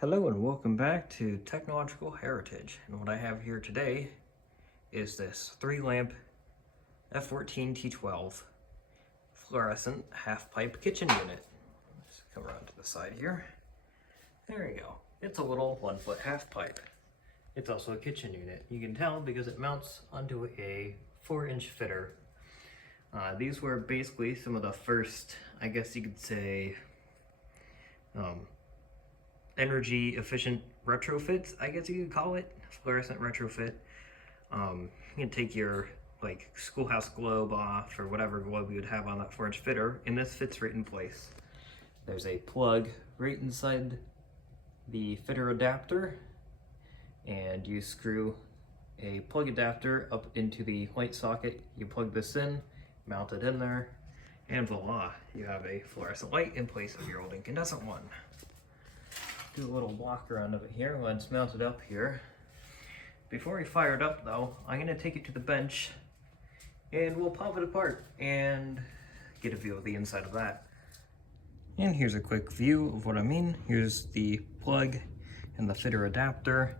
Hello and welcome back to Technological Heritage, and what I have here today is this 3-lamp F14T12 fluorescent half-pipe kitchen unit. Let's come around to the side here. There you go. It's a little 1-foot half-pipe. It's also a kitchen unit. You can tell because it mounts onto a 4-inch fitter. These were basically some of the first, I guess you could say, energy efficient retrofits, I guess you could call it, fluorescent retrofit. You can take your like schoolhouse globe off or whatever globe you would have on that 4-inch fitter, and this fits right in place. There's a plug right inside the fitter adapter, and you screw a plug adapter up into the light socket. You plug this in, mount it in there, and voila, you have a fluorescent light in place of your old incandescent one. Do a little walk around of it here when it's mounted up here. Before we fire it up though, I'm going to take it to the bench and we'll pop it apart and get a view of the inside of that. And here's a quick view of what I mean. Here's the plug and the fitter adapter.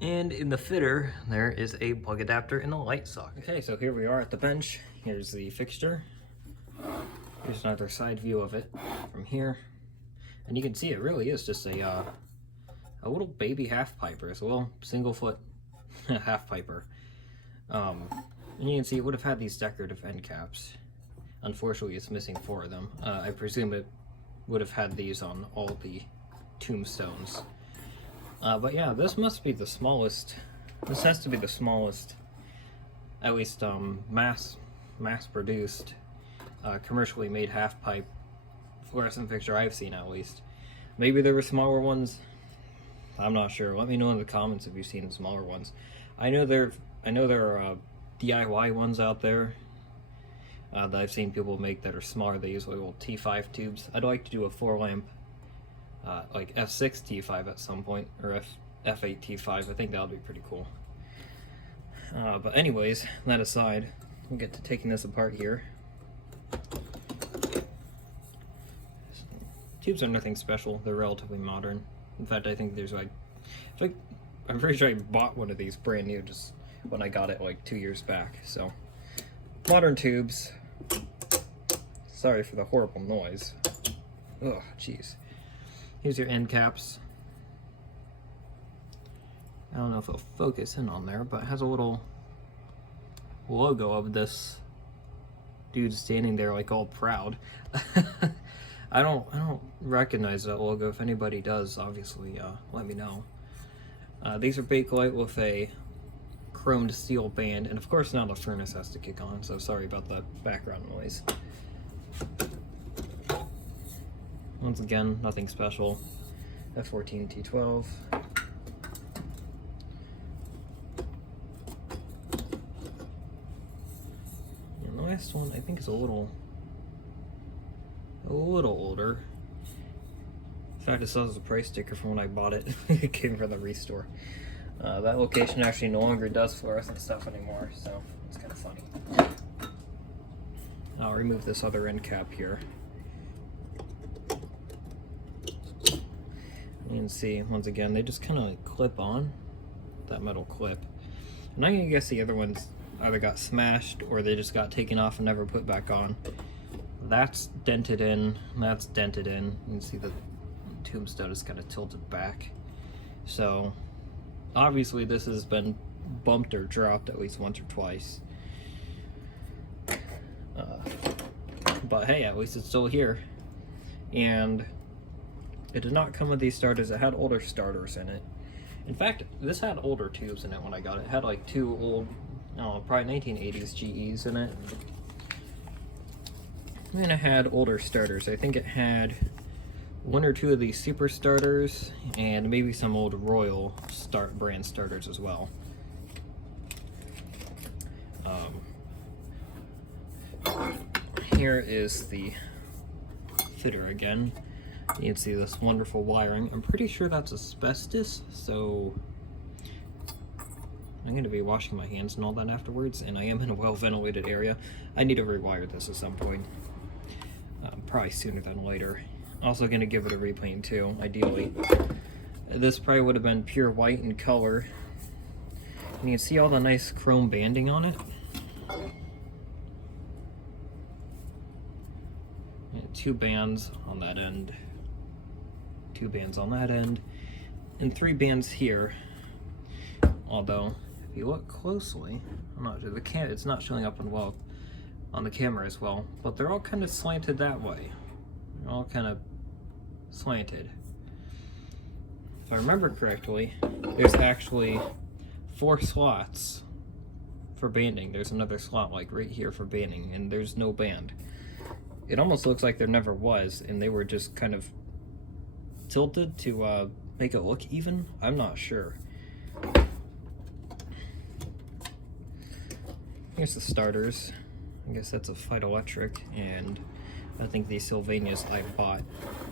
And in the fitter, there is a plug adapter and a light socket. Okay, so here we are at the bench. Here's the fixture. Here's another side view of it from here. And you can see it really is just a little baby half piper. It's a little single foot half piper. And you can see it would have had these decorative end caps. Unfortunately, it's missing 4 of them. I presume it would have had these on all the tombstones. But yeah, this must be the smallest. This has to be the smallest, at least mass-produced, commercially made half pipe fluorescent fixture I've seen, at least. Maybe there were smaller ones. I'm not sure. Let me know in the comments if you've seen smaller ones. I know there are DIY ones out there that I've seen people make that are smaller. They use like little T5 tubes. I'd like to do a 4-lamp like F6 T5 at some point, or F8 T5. I think that would be pretty cool. But anyways, that aside, we'll get to taking this apart here. Tubes are nothing special. They're relatively modern. In fact, I think there's I'm pretty sure I bought one of these brand new just when I got it like 2 years back. So, modern tubes. Sorry for the horrible noise. Oh, jeez. Here's your end caps. I don't know if it'll focus in on there, but it has a little logo of this dude standing there like all proud. I don't recognize that logo. If anybody does, obviously let me know. These are Bakelite with a chromed steel band, and of course now the furnace has to kick on, so sorry about the background noise. Once again, nothing special. F14T12. And the last one I think is a little older. In fact, it still has a price sticker from when I bought it. It came from the restore. That location actually no longer does fluorescent stuff anymore, so it's kind of funny. I'll remove this other end cap here. You can see, once again, they just kind of clip on that metal clip. And I'm gonna guess the other ones either got smashed or they just got taken off and never put back on. That's dented in, that's dented in. You can see the tombstone is kind of tilted back. So obviously this has been bumped or dropped at least once or twice. But hey, at least it's still here. And it did not come with these starters. It had older starters in it. In fact, this had older tubes in it when I got it. It had like 2 old, probably 1980s GEs in it. And it had older starters. I think it had 1 or 2 of these super starters and maybe some old Royal brand starters as well. Here is the fitter again. You can see this wonderful wiring. I'm pretty sure that's asbestos, so I'm going to be washing my hands and all that afterwards, and I am in a well-ventilated area. I need to rewire this at some point, probably sooner than later. Also gonna give it a repaint too, ideally. This probably would have been pure white in color. And you can see all the nice chrome banding on it. And 2 bands on that end. 2 bands on that end. And 3 bands here. Although, if you look closely, I'm not sure, it's not showing up on the camera as well, but they're all kind of slanted that way. They're all kind of slanted. If I remember correctly, there's actually 4 slots for banding. There's another slot like right here for banding, and there's no band. It almost looks like there never was, and they were just kind of tilted to make it look even. I'm not sure. Here's the starters. I guess that's a Phytoelectric, and I think these Sylvanias I bought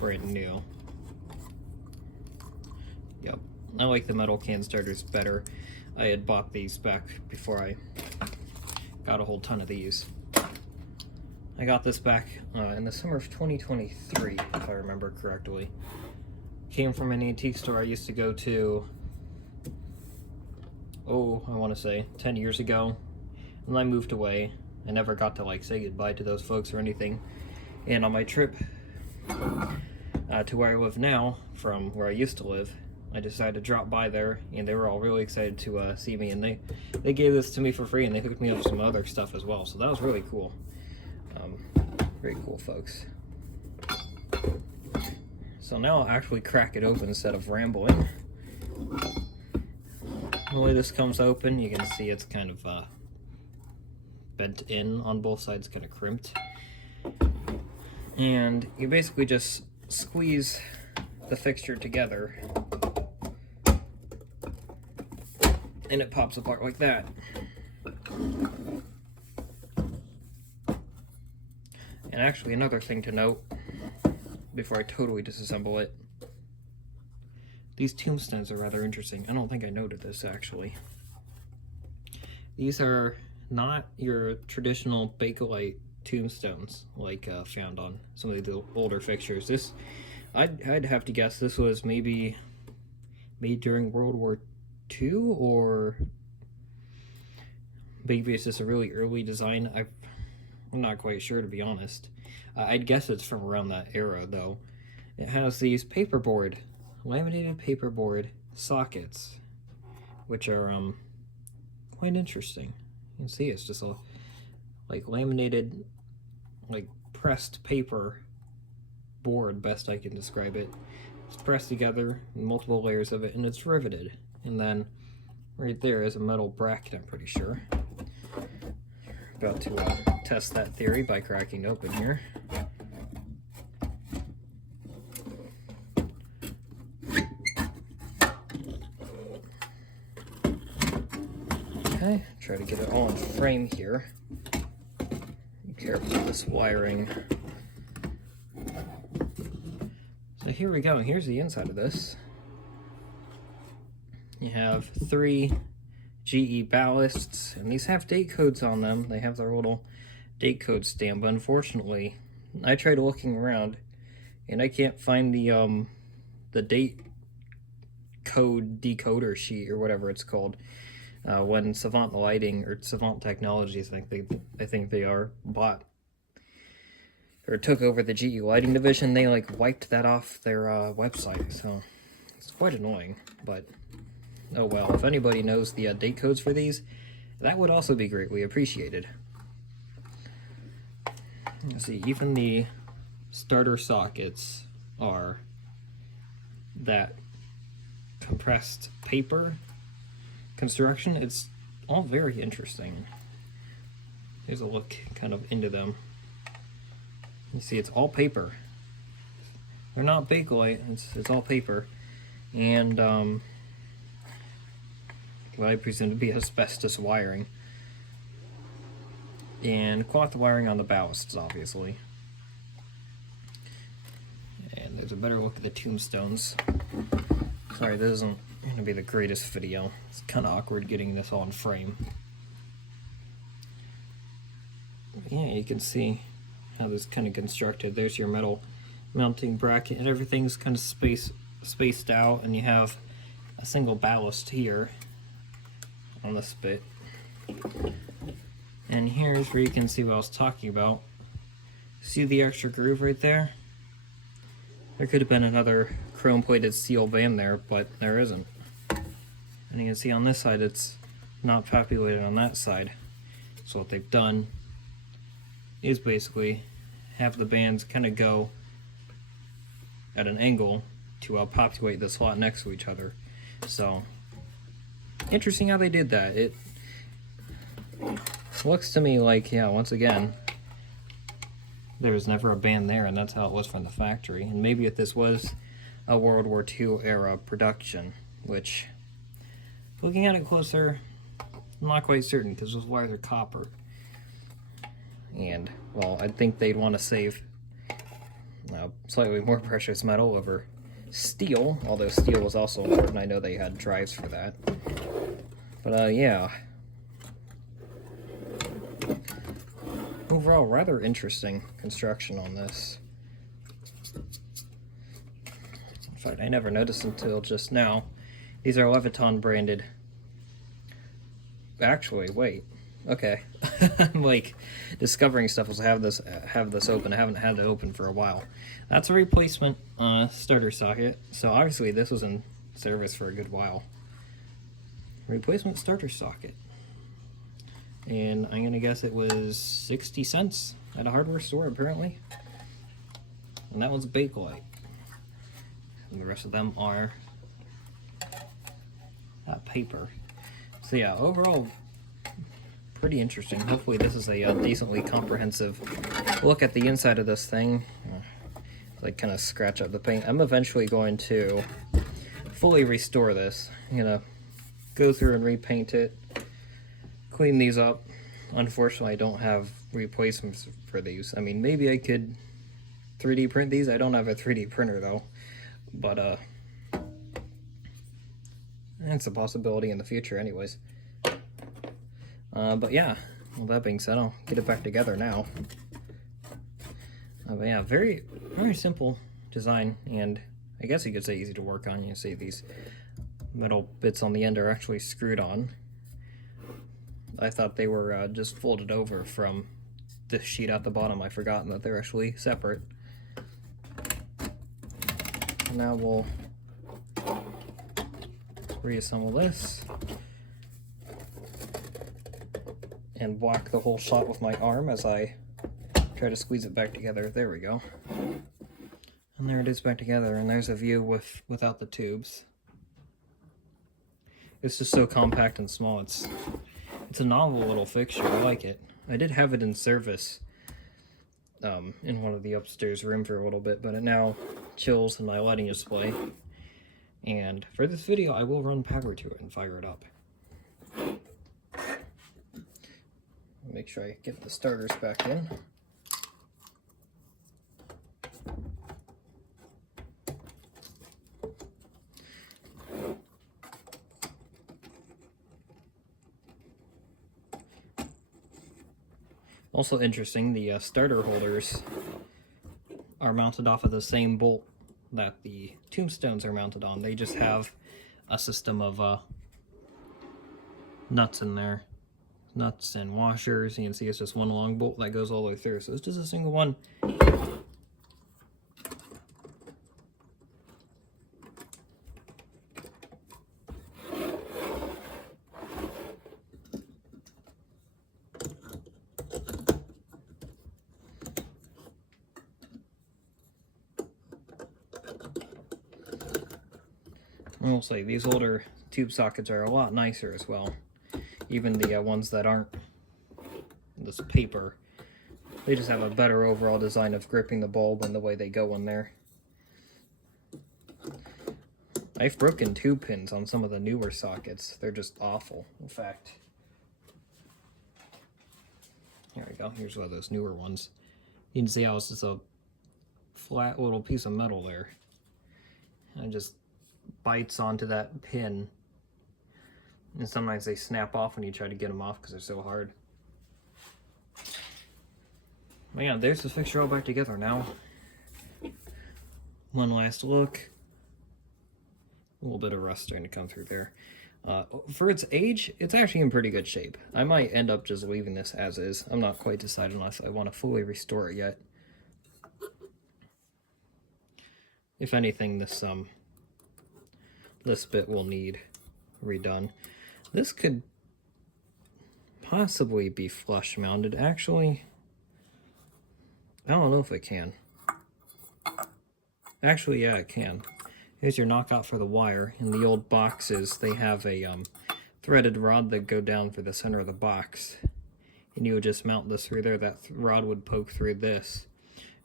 brand new. Yep, I like the metal can starters better. I had bought these back before I got a whole ton of these. I got this back in the summer of 2023, if I remember correctly. Came from an antique store I used to go to, I want to say 10 years ago. And I moved away. I never got to like say goodbye to those folks or anything. And on my trip to where I live now, from where I used to live, I decided to drop by there, and they were all really excited to see me, and they gave this to me for free, and they hooked me up with some other stuff as well, so that was really cool. Very cool, folks. So now I'll actually crack it open instead of rambling. The way this comes open, you can see it's kind of bent in on both sides, kind of crimped. And you basically just squeeze the fixture together, and it pops apart like that. And actually, another thing to note before I totally disassemble it, these tombstones are rather interesting. I don't think I noted this actually. These are not your traditional Bakelite tombstones like found on some of the older fixtures. This, I'd have to guess this was maybe made during World War II, or maybe it's just a really early design. I'm not quite sure, to be honest. I'd guess it's from around that era though. It has these laminated paperboard sockets, which are quite interesting. You can see it's just a like laminated, like pressed paper board, best I can describe it. It's pressed together, multiple layers of it, and it's riveted. And then right there is a metal bracket, I'm pretty sure. About to test that theory by cracking open here. Okay, try to get it all in frame here. Be careful with this wiring. So here we go. Here's the inside of this. You have 3 GE ballasts, and these have date codes on them. They have their little date code stamp, but unfortunately, I tried looking around, and I can't find the date code decoder sheet, or whatever it's called. When Savant Lighting, or Savant Technologies, I think they are, bought or took over the GE lighting division, they like wiped that off their website, so it's quite annoying. But oh well, if anybody knows the date codes for these, that would also be greatly appreciated. Let's see, even the starter sockets are that compressed paper construction. It's all very interesting. Here's a look kind of into them. You see, it's all paper. They're not Bakelite, it's all paper. And what I presume to be asbestos wiring. And cloth wiring on the ballasts, obviously. And there's a better look at the tombstones. Sorry, this isn't going to be the greatest video. It's kind of awkward getting this all in frame. But yeah, you can see how this is kind of constructed. There's your metal mounting bracket, and everything's kind of spaced out, and you have a single ballast here on the spit. And here's where you can see what I was talking about. See the extra groove right there? There could have been another chrome-plated steel band there, but there isn't. And you can see on this side it's not populated on that side. So what they've done is basically have the bands kind of go at an angle to populate the slot next to each other. So interesting how they did that. It looks to me like, yeah, once again, there was never a band there, and that's how it was from the factory. And maybe if this was a World War II era production, which, looking at it closer, I'm not quite certain because those wires are copper. And, well, I think they'd want to save slightly more precious metal over steel, although steel was also important. I know they had drives for that. But, yeah. Overall, rather interesting construction on this. In fact, I never noticed until just now. These are Leviton branded. Actually, wait. Okay. I'm like discovering stuff as I have this open. I haven't had it open for a while. That's a replacement starter socket. So obviously this was in service for a good while. Replacement starter socket. And I'm gonna guess it was 60 cents at a hardware store apparently. And that one's Bakelite. And the rest of them are paper. So yeah, overall, pretty interesting. Hopefully this is a decently comprehensive look at the inside of this thing. Like kind of scratch up the paint. I'm eventually going to fully restore this. I'm gonna go through and repaint it, clean these up. Unfortunately, I don't have replacements for these. I mean, maybe I could 3D print these. I don't have a 3D printer though, but it's a possibility in the future anyways. But yeah, well, that being said, I'll get it back together now. But yeah, very, very simple design, and I guess you could say easy to work on. You see these metal bits on the end are actually screwed on. I thought they were just folded over from this sheet at the bottom. I've forgotten that they're actually separate. Now we'll reassemble this and block the whole shot with my arm as I try to squeeze it back together. There we go. And there it is back together, and there's a view without the tubes. It's just so compact and small. It's a novel little fixture. I like it. I did have it in service in one of the upstairs room for a little bit, but it now chills in my lighting display. And for this video, I will run power to it and fire it up. Make sure I get the starters back in. Also interesting, the starter holders are mounted off of the same bolt that the tombstones are mounted on. They just have a system of nuts in there. Nuts and washers. You can see it's just one long bolt that goes all the way through. So it's just a single one. I will say these older tube sockets are a lot nicer as well. Even the ones that aren't this paper, they just have a better overall design of gripping the bulb and the way they go in there. I've broken tube pins on some of the newer sockets. They're just awful. In fact, here we go. Here's one of those newer ones. You can see how it's just a flat little piece of metal there. And it just bites onto that pin. And sometimes they snap off when you try to get them off because they're so hard. But yeah, there's the fixture all back together now. one last look. A little bit of rust starting to come through there. For its age, it's actually in pretty good shape. I might end up just leaving this as is. I'm not quite decided unless I want to fully restore it yet. If anything, this bit will need redone. This could possibly be flush mounted. Actually, I don't know if it can. Actually, yeah, it can. Here's your knockout for the wire. In the old boxes, they have a threaded rod that go down through the center of the box. And you would just mount this through there. That rod would poke through this,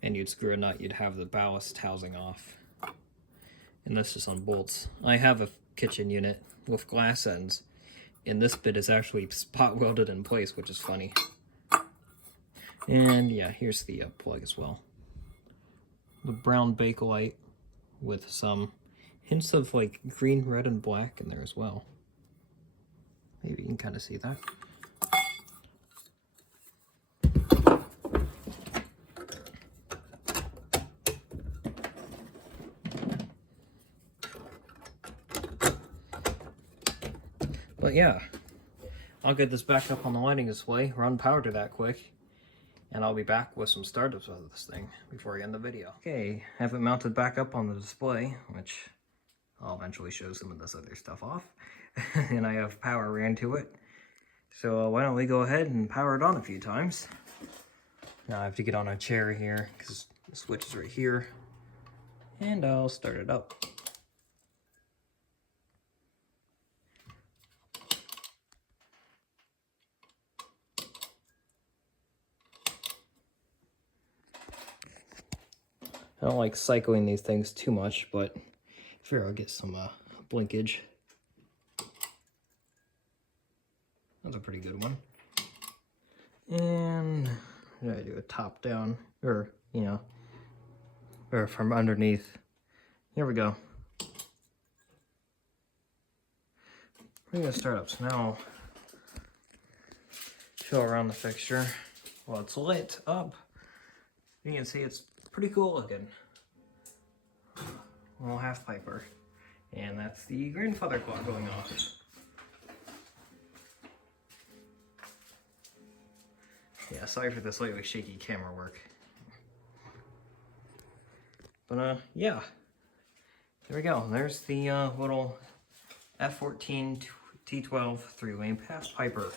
and you'd screw a nut. You'd have the ballast housing off. And this is on bolts. I have a kitchen unit with glass ends, and this bit is actually spot welded in place, which is funny. And yeah, here's the plug as well. The brown Bakelite with some hints of like green, red, and black in there as well. Maybe you can kind of see that. But yeah, I'll get this back up on the lighting display, run power to that quick, and I'll be back with some startups of this thing before I end the video. Okay, have it mounted back up on the display, which I'll eventually show some of this other stuff off. And I have power ran to it. So why don't we go ahead and power it on a few times. Now I have to get on a chair here because the switch is right here. And I'll start it up. I don't like cycling these things too much, but I figure I'll get some blinkage. That's a pretty good one. And I do a top down, or you know, or from underneath. Here we go. We're gonna start up. So now, show around the fixture. Well, it's lit up. You can see it's pretty cool looking. Little half piper. And that's the grandfather clock going off. Yeah, sorry for the slightly shaky camera work. But yeah. There we go. There's the little F14T12 3-lane half piper.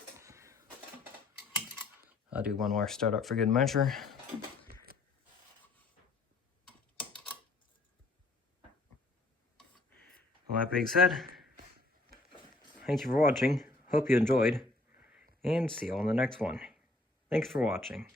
I'll do one more startup for good measure. Well, that being said, thank you for watching. Hope you enjoyed, and see you on the next one. Thanks for watching.